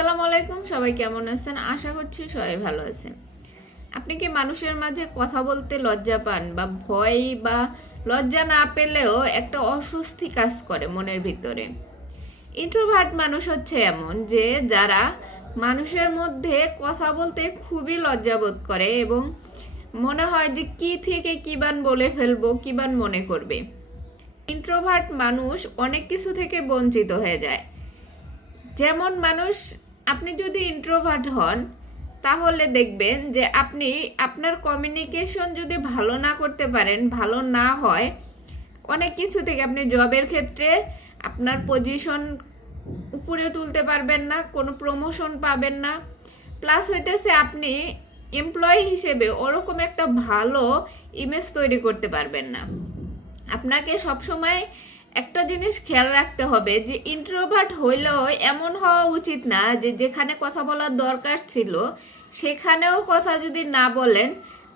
আসসালামু আলাইকুম। সবাই কেমন আছেন? আশা করছি সবাই ভালো আছেন। আপনি কি মানুষের মাঝে কথা বলতে লজ্জা পান বা ভয় বা লজ্জা না পেলেও একটা অস্বস্তি কাজ করে মনের ভিতরে? ইন্ট্রোভার্ট মানুষ হচ্ছে এমন যে যারা মানুষের মধ্যে কথা বলতে খুবই লজ্জাবোধ করে এবং মনে হয় যে কি থেকে কিবান বলে ফেলবো, কিবান মনে করবে। ইন্ট্রোভার্ট মানুষ অনেক কিছু থেকে বঞ্চিত হয়ে যায়। যেমন মানুষ, আপনি যদি ইন্ট্রোভার্ট হন তাহলে দেখবেন যে আপনি আপনার কমিউনিকেশন যদি ভালো না করতে পারেন, ভালো না হয়, অনেক কিছু থেকে আপনি জবের ক্ষেত্রে আপনার পজিশন উপরে তুলতে পারবেন না, কোনো প্রমোশন পাবেন না। প্লাস হইতেছে আপনি এমপ্লয়ি হিসেবে ওরকম একটা ভালো ইমেজ তৈরি করতে পারবেন না। আপনাকে সবসময় একটা জিনিস খেয়াল রাখতে হবে যে ইন্ট্রোভার্ট হইলেও এমন হওয়া উচিত না যে যেখানে কথা বলার দরকার ছিল সেখানেও কথা যদি না বলেন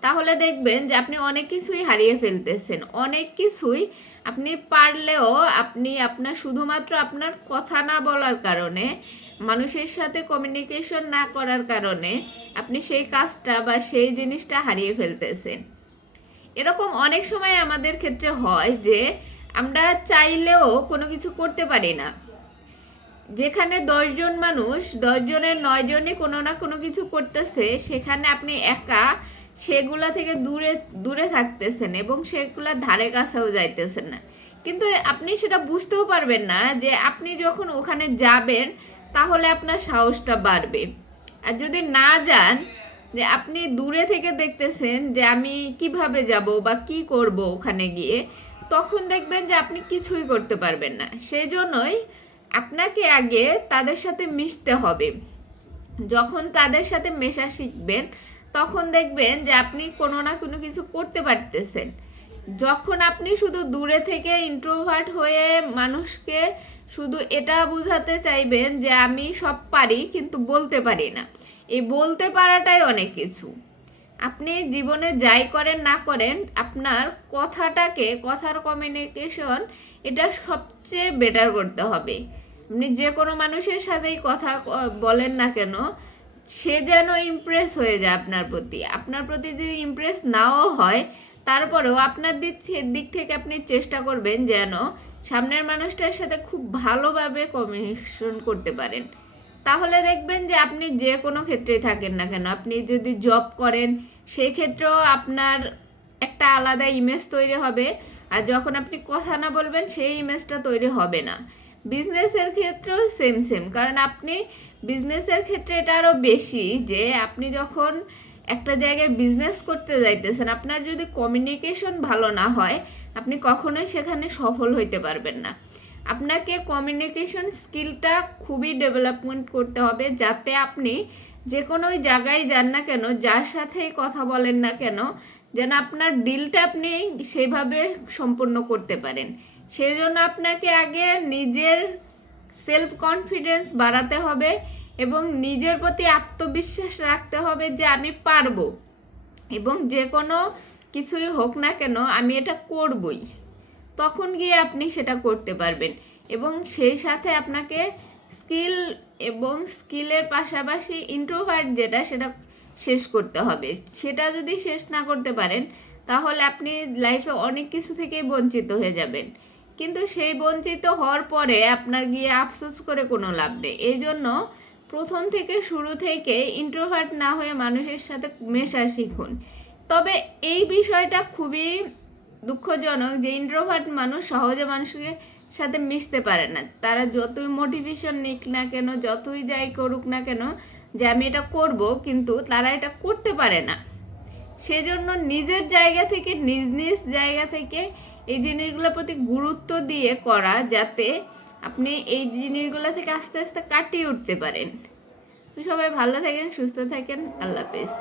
তাহলে দেখবেন যে আপনি অনেক কিছুই হারিয়ে ফেলতেছেন। অনেক কিছুই আপনি পারলেও আপনি আপনার শুধুমাত্র আপনার কথা না বলার কারণে, মানুষের সাথে কমিউনিকেশন না করার কারণে আপনি সেই কাজটা বা সেই জিনিসটা হারিয়ে ফেলতেছেন। এরকম অনেক সময় আমাদের ক্ষেত্রে হয় যে আমরা চাইলেও কোনো কিছু করতে পারি না। যেখানে 10 জন মানুষ, 10 জনের 9 জনই কোনো না কোনো কিছু করতেছে, সেখানে আপনি একা সেগুলা থেকে দূরে দূরে থাকতেছেন এবং সেগুলা ধারে কাছেও যাইতেছেন না। কিন্তু আপনি সেটা বুঝতেও পারবেন না যে আপনি যখন ওখানে যাবেন তাহলে আপনার সাহসটা বাড়বে। আর যদি না যান, যে আপনি দূরে থেকে দেখতেছেন যে আমি কিভাবে যাব বা কি করব ওখানে গিয়ে, তখন দেখবেন যে আপনি কিছুই করতে পারবেন না। সেই জন্যই আপনাকে আগে তাদের সাথে মিশতে হবে। যখন তাদের সাথে মেশা শিখবেন তখন দেখবেন যে আপনি কোনো না কোনো কিছু করতে পারতেছেন। যখন আপনি শুধু দূরে থেকে ইন্ট্রোভার্ট হয়ে মানুষকে শুধু এটা বোঝাতে চাইবেন যে আমি সব পারি কিন্তু বলতে পারি না, এই বলতে পারাটাই অনেক কিছু। আপনি জীবনে যাই করেন না করেন, আপনার কথার কমিউনিকেশন এটা সবচেয়ে বেটার করতে হবে। আপনি যে কোনো মানুষের সাথেই কথা বলেন না কেন, সে যেন ইমপ্রেস হয়ে যায় আপনার প্রতি যদি ইমপ্রেস নাও হয় তারপরেও আপনার দিক থেকে আপনি চেষ্টা করবেন যেন সামনের মানুষটার সাথে খুব ভালোভাবে কমিউনিকেশন করতে পারেন। তাহলে দেখবেন যে আপনি যে কোনো ক্ষেত্রেই থাকেন না কেন, আপনি যদি জব করেন সেই ক্ষেত্রেও আপনার একটা আলাদা ইমেজ তৈরি হবে, আর যখন আপনি কথা না বলবেন সেই ইমেজটা তৈরি হবে না। বিজনেসের ক্ষেত্রেও সেম, কারণ আপনি বিজনেসের ক্ষেত্রে এটা আরও বেশি যে আপনি যখন একটা জায়গায় বিজনেস করতে যাইতেছেন, আপনার যদি কমিউনিকেশন ভালো না হয় আপনি কখনোই সেখানে সফল হইতে পারবেন না। আপনাকে কমিউনিকেশন স্কিলটা খুবই ডেভেলপমেন্ট করতে হবে, যাতে আপনি যে কোনো জায়গায় যান না কেন, যার সাথেই কথা বলেন না কেন, যেন আপনার ডিলটা আপনি সেভাবে সম্পূর্ণ করতে পারেন। সেই জন্য আপনাকে আগে নিজের সেলফ কনফিডেন্স বাড়াতে হবে এবং নিজের প্রতি আত্মবিশ্বাস রাখতে হবে যে আমি পারবো এবং যে কোনো কিছুই হোক না কেন আমি এটা করবই। তখন গিয়ে আপনি সেটা করতে পারবেন এবং সেই সাথে আপনাকে স্কিলের পাশাপাশি ইন্ট্রোভার্ট যেটা সেটা শেষ করতে হবে। সেটা যদি শেষ না করতে পারেন তাহলে আপনি লাইফে অনেক কিছু থেকেই বঞ্চিত হয়ে যাবেন, কিন্তু সেই বঞ্চিত হওয়ার পরে আপনার গিয়ে আফসোস করে কোনো লাভ নেই। এই জন্য প্রথম থেকে শুরু থেকে ইন্ট্রোভার্ট না হয়ে মানুষের সাথে মেশা শিখুন। তবে এই বিষয়টা খুবই দুঃখজনক যে ইন্ট্রোভার্ট মানুষ সহজে মানুষের সাথে মিশতে পারে না। তারা যতই মোটিভেশন নিক না কেন, যতই যাই করুক না কেন যে আমি এটা করব, কিন্তু তারা এটা করতে পারে না। সেজন্য নিজের জায়গা থেকে, নিজ জায়গা থেকে এই জিনিসগুলোর প্রতি গুরুত্ব দিয়ে করা, যাতে আপনি এই জিনিসগুলো থেকে আস্তে আস্তে কাটিয়ে উঠতে পারেন। সবাই ভালো থাকেন, সুস্থ থাকেন। আল্লাহ হাফেজ।